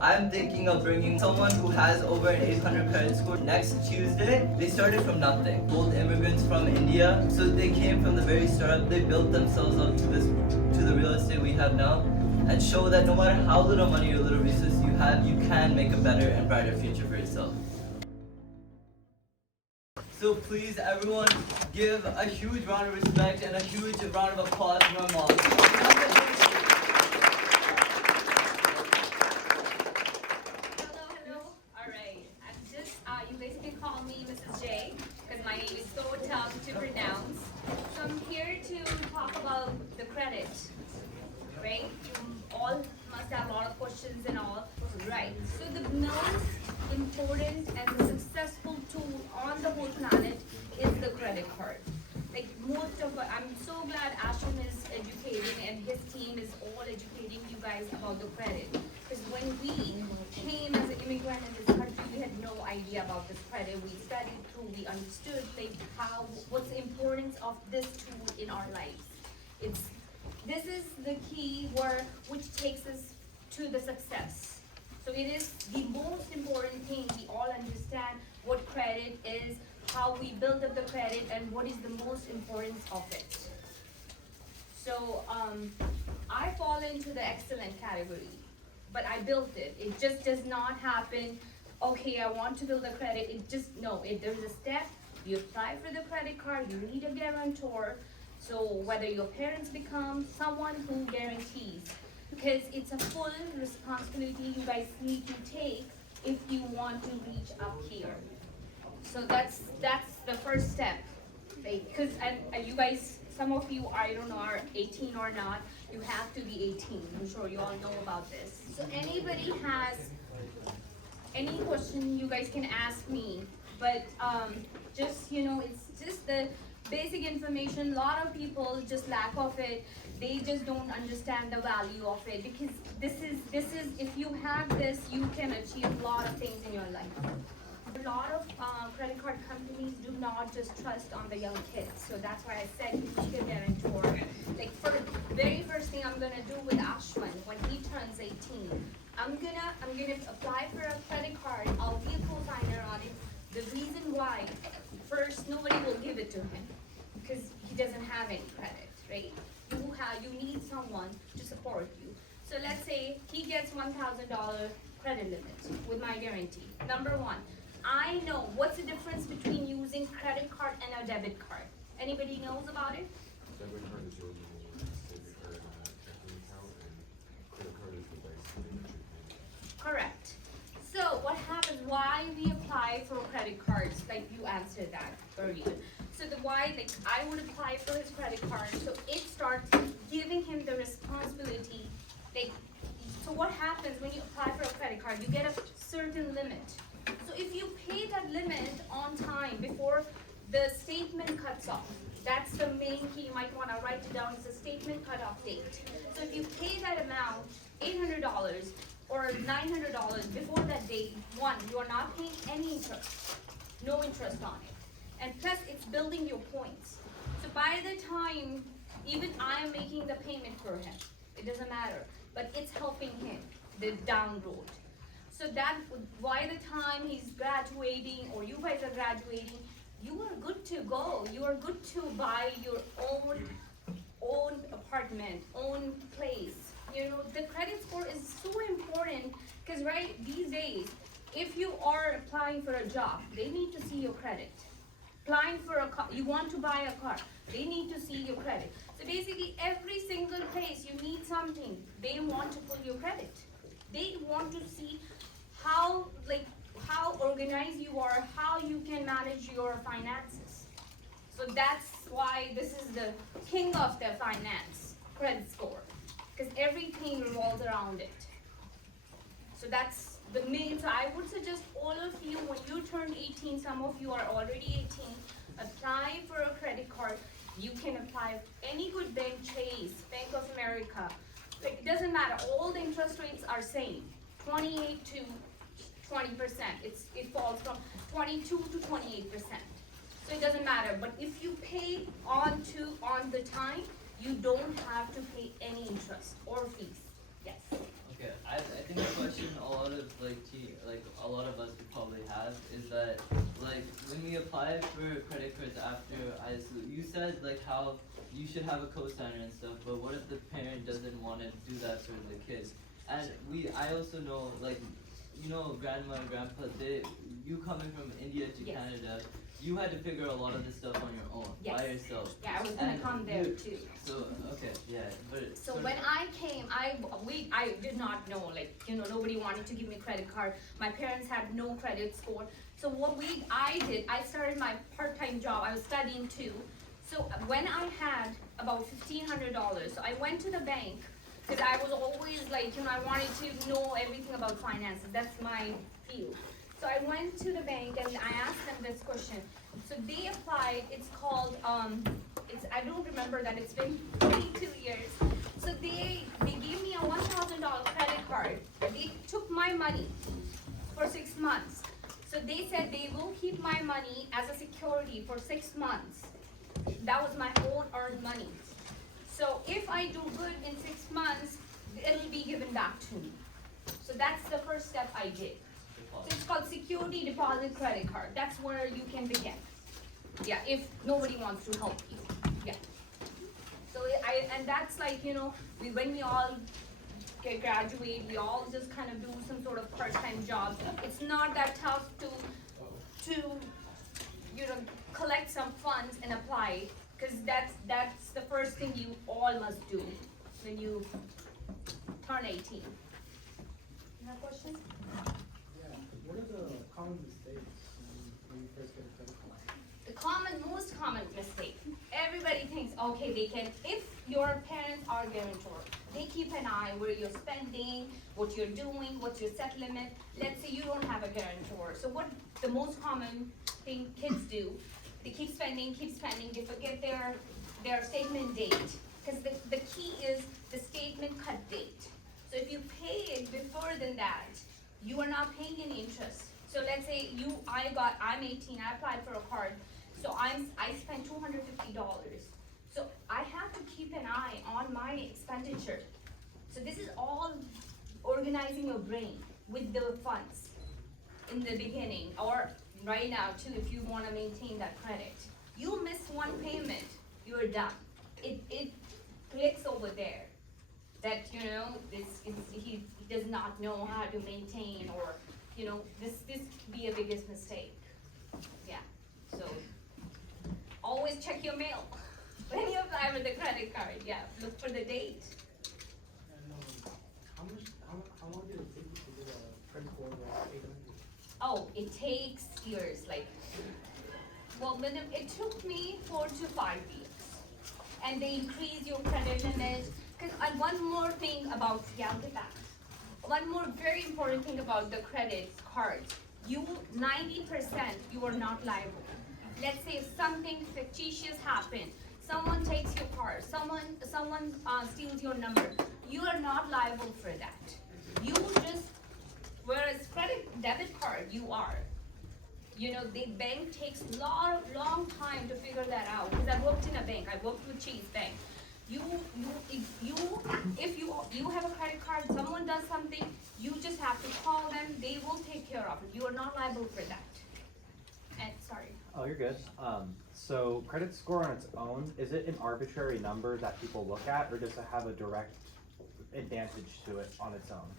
I'm thinking of bringing someone who has over an 800 credit score next Tuesday. They started from nothing. Old immigrants from India. So they came from the very start. They built themselves up to the real estate we have now, and show that no matter how little money or little resources you have, you can make a better and brighter future for yourself. So please, everyone, give a huge round of respect and a huge round of applause to our mom. Hello. All right. I'm just, you guys can call me Mrs. J because my name is so tough to pronounce. So I'm here to talk about the credit, right? You all must have a lot of questions and all. Right. So the most important and the successful tool on the whole planet is the credit card. Like most of, I'm so glad Ashwin is educating and his team is all educating you guys about the credit. Because when we came as an immigrant in this country, we had no idea about this credit. We studied through, we understood like what's the importance of this tool in our lives. This is the key which takes us to the success. So it is the most important thing. We all understand what credit is, how we build up the credit, and what is the most importance of it. So I fall into the excellent category, but I built it. It just does not happen. Okay, I want to build a credit. There's a step. You apply for the credit card. You need a guarantor. So whether your parents become someone who guarantees, because it's a full responsibility you guys need to take if you want to reach up here. So that's the first step, because you guys, some of you, I don't know, are 18 or not. You have to be 18. I'm sure you all know about this. So anybody has any question, you guys can ask me. But just it's just the basic information. A lot of people just lack of it. They just don't understand the value of it, because this is if you have this, you can achieve a lot of things in your life. A lot of credit card companies do not just trust on the young kids, so that's why I said you need a guarantor. Like for the very first thing I'm gonna do with Ashwin when he turns 18, I'm gonna apply for a credit card. I'll be a co-signer on it. The reason why, first, nobody will give it to him because he doesn't have any credit, right? You need someone to support you. So let's say he gets $1,000 credit limit with my guarantee. Number one, I know what's the difference between using credit card and a debit card. Anybody knows about it? Debit card is your normal debit card checking account, and credit card is the base payment you're paying. Correct. So what happens, why we apply for credit cards, like you answered that earlier. So I would apply for his credit card, so it starts giving him the responsibility. So what happens when you apply for a credit card, you get a certain limit. So if you pay that limit on time before the statement cuts off, that's the main key. You might want to write it down as a statement cutoff date. So if you pay that amount, $800 or $900 before that date, one, you are not paying any interest, no interest on it. And plus it's building your points. So by the time, even I am making the payment for him, it doesn't matter, but it's helping him the down road. So that by the time he's graduating or you guys are graduating, you are good to go. You are good to buy your own apartment, own place. The credit score is so important because these days, if you are applying for a job, they need to see your credit. Applying for a car, you want to buy a car, they need to see your credit. So basically every single place you need something, they want to pull your credit. They want to see how organized you are, how you can manage your finances. So that's why this is the king of the finance, credit score, because everything revolves around it. So that's the main. So I would suggest all of you, when you turn 18, some of you are already 18, apply for a credit card. You can apply any good bank, Chase, Bank of America. It doesn't matter. All the interest rates are same, 28 to 20%. It falls from 22 to 28%. So it doesn't matter. But if you pay on the time, you don't have to pay any interest or fees. Yes. Okay, I think the question a lot of have is that, like, when we apply for credit cards after ISU, you said, like, how you should have a co-signer and stuff, but what if the parent doesn't want to do that for the kids? And I also know, like, you know, grandma and grandpa, you coming from India to Yes. Canada, you had to figure a lot of this stuff on your own, by Yes. yourself. Yeah, I was gonna And come there you- too. So, okay, yeah, but. So sort when of- I came, I did not know, like, you know, nobody wanted to give me credit card. My parents had no credit score. So what I did, I started my part-time job. I was studying too. So when I had about $1,500, so I went to the bank because I was always like, you know, I wanted to know everything about finances. That's my field. So I went to the bank and I asked them this question. So they applied, it's called, I don't remember that, it's been 22 years. So they gave me a $1,000 credit card. They took my money for 6 months. So they said they will keep my money as a security for 6 months. That was my own earned money. So if I do good in 6 months, it'll be given back to me. So that's the first step I did. So it's called security deposit credit card. That's where you can begin. Yeah, if nobody wants to help you. Yeah. So and that's like, you know, when we all graduate, we all just kind of do some sort of part-time job. It's not that tough to you know, collect some funds and apply, because that's the first thing you all must do when you turn 18. You have questions? Yeah, what are the common mistakes when you first get a credit card? The most common mistake. Everybody thinks, okay, they can, if your parents are guarantor, they keep an eye where you're spending, what you're doing, what's your set limit. Let's say you don't have a guarantor. So what the most common thing kids do, they keep spending, they forget their statement date. Because the key is the statement cut date. So if you pay it before than that, you are not paying any interest. So let's say I'm 18, I applied for a card, so I spent $250. So I have to keep an eye on my expenditure. So this is all organizing your brain with the funds in the beginning, or right now too, if you wanna maintain that credit. You miss one payment, you're done. It clicks over there that, you know, he does not know how to maintain, or, you know, this could be a biggest mistake. Yeah, so always check your mail when you apply for the credit card. Yeah, look for the date. And how long did it take you to get a credit score of 800? Oh, it takes years, like, well, it took me 4 to 5 weeks. And they increase your credit limit. And one more thing about, yeah, I'll get back. One more very important thing about the credit card. 90% you are not liable. Let's say if something fictitious happened, someone takes your car, someone steals your number, you are not liable for that. You just, whereas debit card, you are. You know, the bank takes long time to figure that out. Because I worked in a bank, I worked with Chase Bank. If you have a credit card, someone does something, you just have to call them, they will take care of it. You are not liable for that. And, sorry. Oh, you're good. So credit score on its own, is it an arbitrary number that people look at, or does it have a direct advantage to it on its own?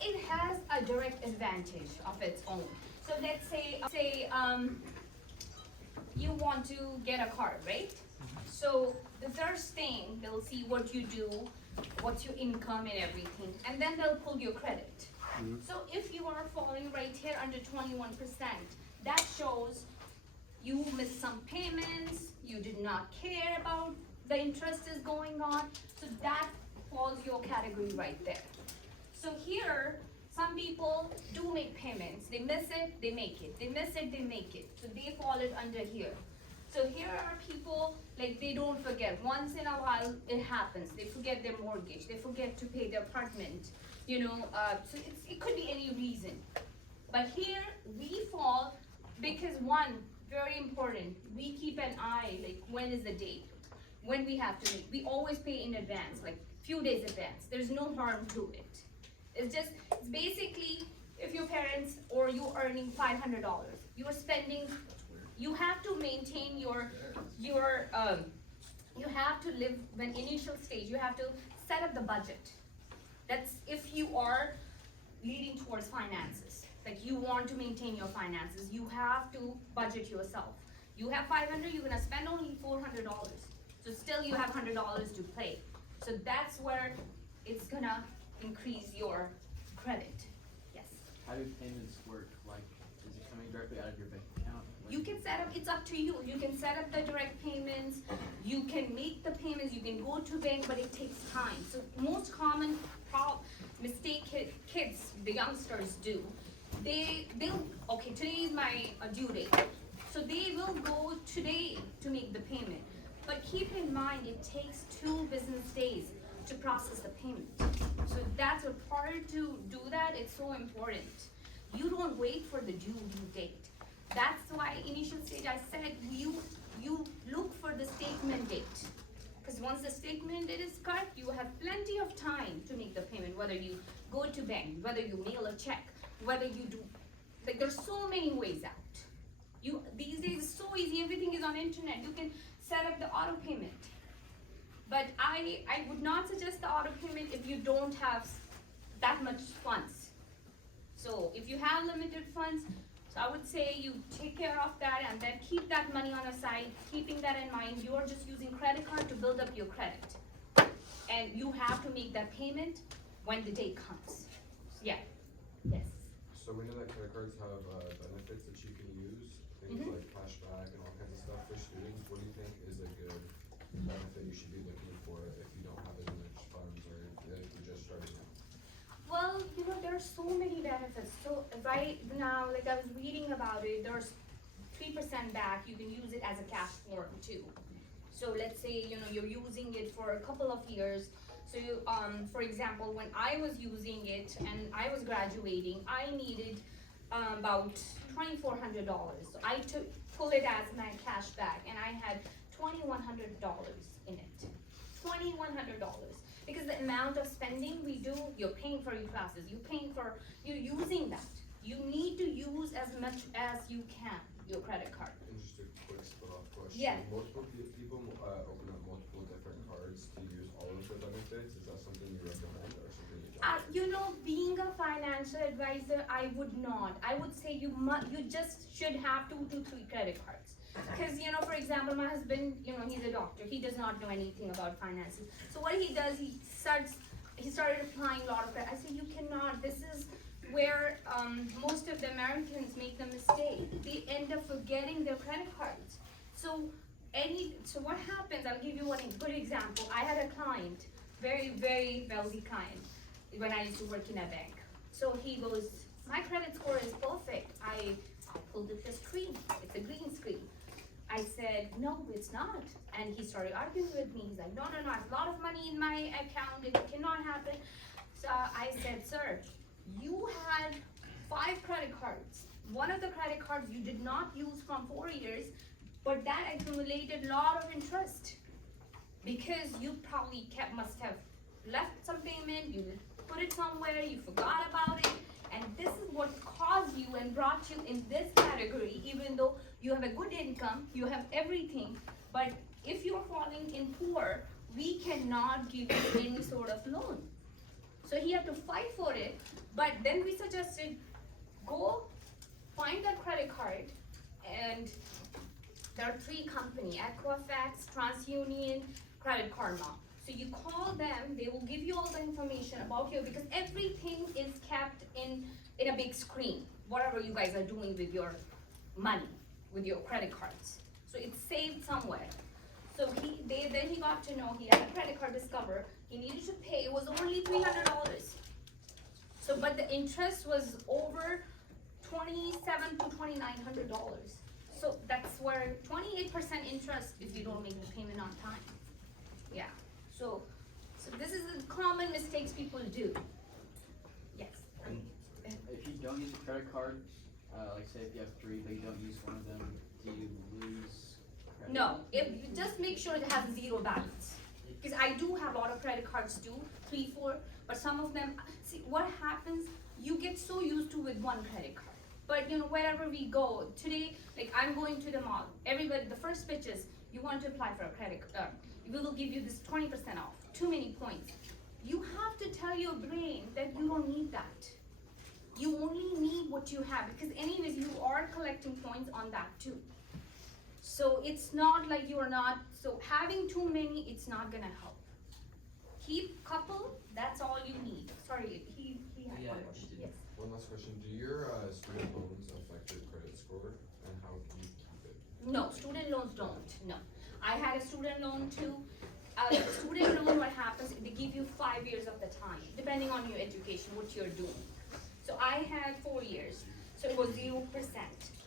It has a direct advantage of its own. So let's say you want to get a card, right? So the first thing, they'll see what you do, what's your income and everything, and then they'll pull your credit. So if you are falling right here under 21%, that shows you missed some payments, you did not care about the interest is going on, so that falls your category right there. So here, some people do make payments. They miss it, they make it. They miss it, they make it. So they fall it under here. So here are people, like, they don't forget. Once in a while, it happens. They forget their mortgage. They forget to pay their apartment. You know, so it could be any reason. But here, we fall because one, very important, we keep an eye, like, when is the date? When we have to make. We always pay in advance, like, few days advance. There's no harm to it. It's basically if your parents or you earning $500, you are spending, you have to maintain your, you have to live when initial stage, you have to set up the budget. That's if you are leading towards finances, like you want to maintain your finances, you have to budget yourself. You have 500, you're gonna spend only $400. So still you have $100 to pay. So that's where it's gonna increase your credit. Yes. How do payments work? Like, is it coming directly out of your bank account? Like, You can set up, it's up to you. You can set up the direct payments, you can make the payments, you can go to bank, but it takes time. So most common mistake kids, the youngsters do, they'll, okay, today is my due date. So they will go today to make the payment. But keep in mind, it takes 2 business days to process the payment. So that's a part to do that, it's so important. You don't wait for the due date. That's why initial stage I said you look for the statement date. Because once the statement date is correct, you have plenty of time to make the payment, whether you go to bank, whether you mail a check, whether you do, like there's so many ways out. These days it's so easy, everything is on internet, you can set up the auto payment. But I would not suggest the auto payment if you don't have that much funds. So if you have limited funds, so I would say you take care of that and then keep that money on the side, keeping that in mind, you are just using credit card to build up your credit. And you have to make that payment when the day comes. Yeah, yes. So we know that credit cards have benefits that you can use, things Mhm. like cashback and all kinds of stuff for students. What do you think is a good benefit you should be looking for if you don't have as much funds or if you're just starting out? Well, there are so many benefits. So right now, like I was reading about it, there's 3% back. You can use it as a cash form too. So let's say, you're using it for a couple of years. So you, for example, when I was using it and I was graduating, I needed about $2,400. So I pull it as my cash back and I had $2,100 in it. $2,100. Because the amount of spending we do, you're paying for your classes, you're using that. You need to use as much as you can, your credit card. And just a quick split off question. Yeah. Multiple people open up multiple different cards to use all of the benefits. Is that something you recommend or something you don't? Being a financial advisor, I would not. I would say you just should have 2 to 3 credit cards. Because, for example, my husband, he's a doctor. He does not know anything about finances. So what he does, he started applying a lot of credit. I said, you cannot. This is where most of the Americans make the mistake. They end up forgetting their credit cards. So what happens, I'll give you one good example. I had a client, very, very wealthy client, when I used to work in a bank. So he goes, my credit score is perfect. I pulled up the screen. It's a green screen. I said, no, it's not. And he started arguing with me. He's like, no, I have a lot of money in my account. It cannot happen. So I said, sir, you had 5 credit cards. One of the credit cards you did not use from 4 years, but that accumulated a lot of interest. Because you probably must have left some payment, you put it somewhere, you forgot about it. And this is what caused you and brought you in this category, even though you have a good income, you have everything. But if you're falling in poor, we cannot give you any sort of loan. So he had to fight for it. But then we suggested, go find that credit card. And there are 3 companies, Equifax, TransUnion, Credit Karma. So you call them, they will give you all the information about you because everything is kept in a big screen, whatever you guys are doing with your money, with your credit cards. So it's saved somewhere. So then he got to know he had a credit card discover, he needed to pay, it was only $300. So, but the interest was over $2,700 to $2,900. So that's where 28% interest if you don't make the payment on time. Yeah. So this is the common mistakes people do. Yes. If you don't use a credit card, like say if you have 3 but you don't use one of them, do you lose credit? No, just make sure it has 0 balance. Because I do have a lot of credit cards too, 3, 4, But some of them, see, what happens, you get so used to with one credit card. But you know, wherever we go, today, like I'm going to the mall, everybody, the first pitch is, you want to apply for a credit card, we will give you this 20% off, too many points. You have to tell your brain that you don't need that. You only need what you have, because anyways, you are collecting points on that too. So it's not like you are not, so having too many, it's not gonna help. Keep couple, that's all you need. Sorry, he had Yeah, one he question, did. yes. One last question, do your student loans affect your credit score, and how can you keep it? No, student loans don't, no. I had a student loan too. Student loan, what happens, they give you 5 years of the time, depending on your education, what you're doing. So I had 4 years, so it was 0%.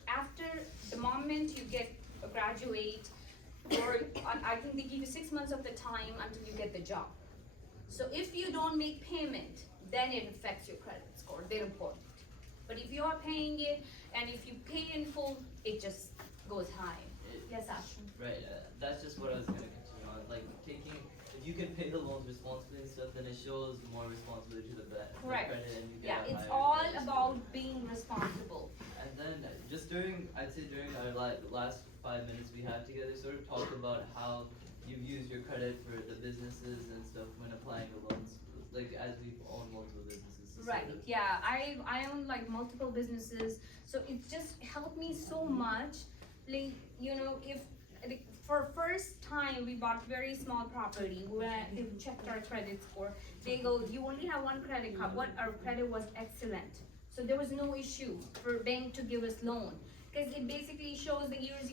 After the moment you get graduate, or I think they give you 6 months of the time until you get the job. So if you don't make payment, then it affects your credit score, they report it. But if you are paying it, and if you pay in full, it just goes high. Yes, Ashwin? Right, that's just what I was gonna continue on, like taking, if you can pay the loans responsibly and stuff, then it shows more responsibility to the Correct. credit and you Yeah, get a it's higher all credit score. about being responsible. And then just during, I'd say during our last 5 minutes we had together, sort of talk about how you've used your credit for the businesses and stuff when applying the loans, like as we've owned multiple businesses. so Right, sort of- yeah, I own like multiple businesses, so it just helped me so much. Like, you know, if, like, for first time we bought very small property, where they checked our credit score, they go, you only have one credit card, what, our credit was excellent. So there was no issue for bank to give us loan, cause it basically shows the years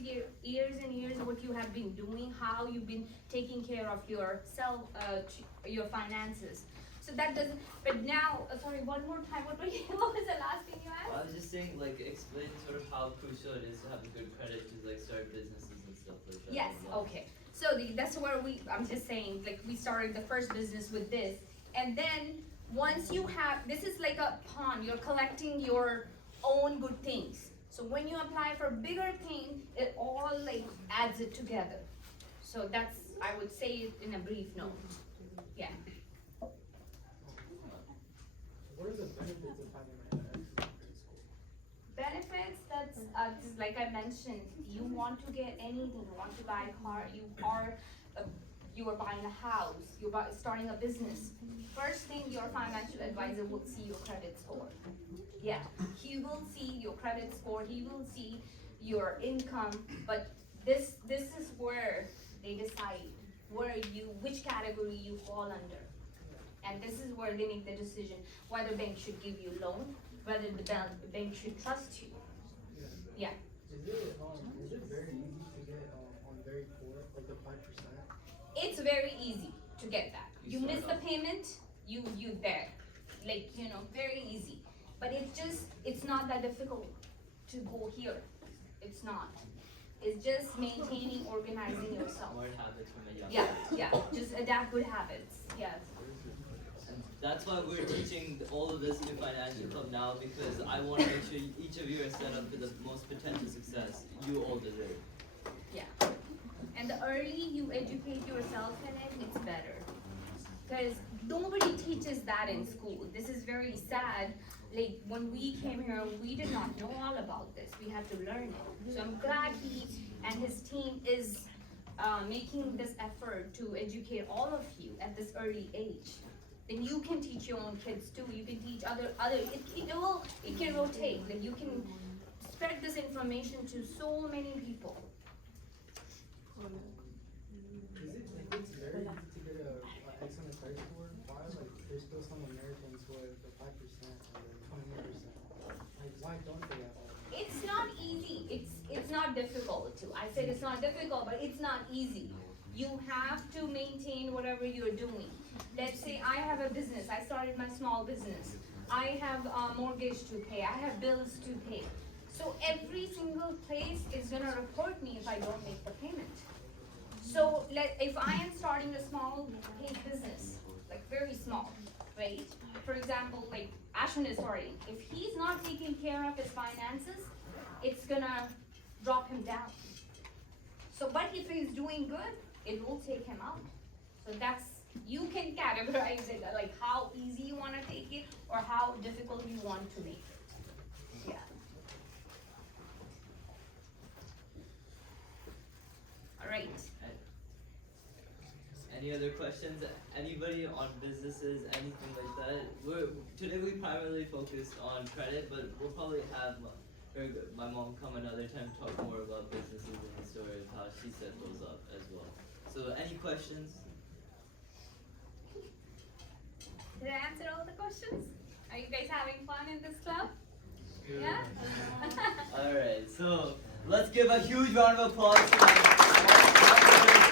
and years of what you have been doing, how you've been taking care of yourself, your finances. So that doesn't, but now, sorry, one more time, what was the last thing you I asked? was just saying, like, explain sort of how crucial it is to have a good credit to like start businesses and stuff like that. Yes, as well. okay, so that's where I'm just saying, like, we started the first business with this, and then, once you have, this is like a pond, you're collecting your own good things. So when you apply for bigger thing, it all like adds it together. So that's, I would say it in a brief note, yeah. What are the benefits of having an excellent credit score? Benefits, that's, just like I mentioned, you want to get anything, you want to buy a car, you are buying a house, starting a business. First thing, your financial advisor will see your credit score. Yeah, he will see your credit score, he will see your income, but this is where they decide which category you fall under. And this is where they make the decision, whether bank should give you loan, whether the bank should trust you. Yeah. Is it very easy to get on very poor, like the 5%? It's very easy to get that. You You miss start the payment, you there. Like, you know, very easy. But it's not that difficult to go here. It's not. It's just maintaining, organizing yourself. Smart habits from a young Yeah, yeah, just adapt good habits, yes. And that's why we're teaching all of this in Financial Club now, because I want to make sure each of you are set up for the most potential success you all deserve. Yeah. And the early you educate yourself in it, it's better. Because nobody teaches that in school. This is very sad. Like, when we came here, we did not know all about this. We had to learn it. So I'm glad he and his team is making this effort to educate all of you at this early age. Then you can teach your own kids too. You can teach other, it can rotate. Like, you can spread this information to so many people. It's very easy to get a excellent credit score. Why, like, there's still some Americans with the 5% or the 21%? Like, why don't they at all? It's not easy. It's not difficult too. I said it's not difficult, but it's not easy. You have to maintain whatever you're doing. Let's say I have a business. I started my small business. I have a mortgage to pay. I have bills to pay. So every single place is gonna report me if I don't make the payment. So if I am starting a small paid business, like very small, right? For example, like Ashwin is starting. If he's not taking care of his finances, it's gonna drop him down. So, but if he's doing good, it will take him out. So You can categorize it like how easy you want to take it or how difficult you want to make it. Yeah. All right. Any other questions? Anybody on businesses, anything like that? Today we primarily focused on credit, but we'll probably have my mom come another time to talk more about businesses and the story of how she set those up as well. So any questions? Did I answer all the questions? Are you guys having fun in this club? Yeah? Alright, so let's give a huge round of applause to my